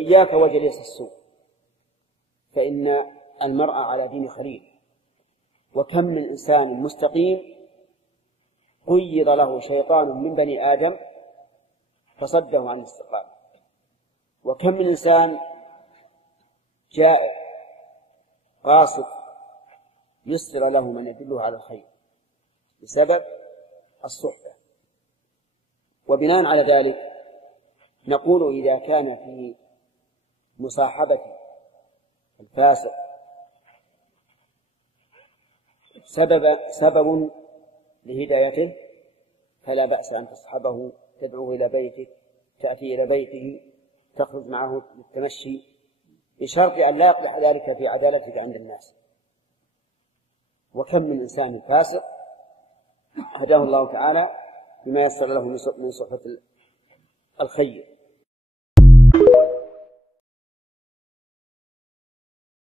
وإياك وجليس السوء، فإن المرء على دين خليل. وكم من إنسان مستقيم قيض له شيطان من بني آدم فصده عن الاستقامة، وكم من إنسان جائع قاصد يسر له من يدله على الخير بسبب الصحبة. وبناء على ذلك نقول إذا كان في مصاحبة الفاسق سبب لهدايته فلا بأس أن تصحبه، تدعوه إلى بيتك، تأتي إلى بيته، تخرج معه للتمشي، بشرط أن لا يقدح ذلك في عدالتك عند الناس. وكم من إنسان فاسق هداه الله تعالى بما يسر له من صحبة الخير.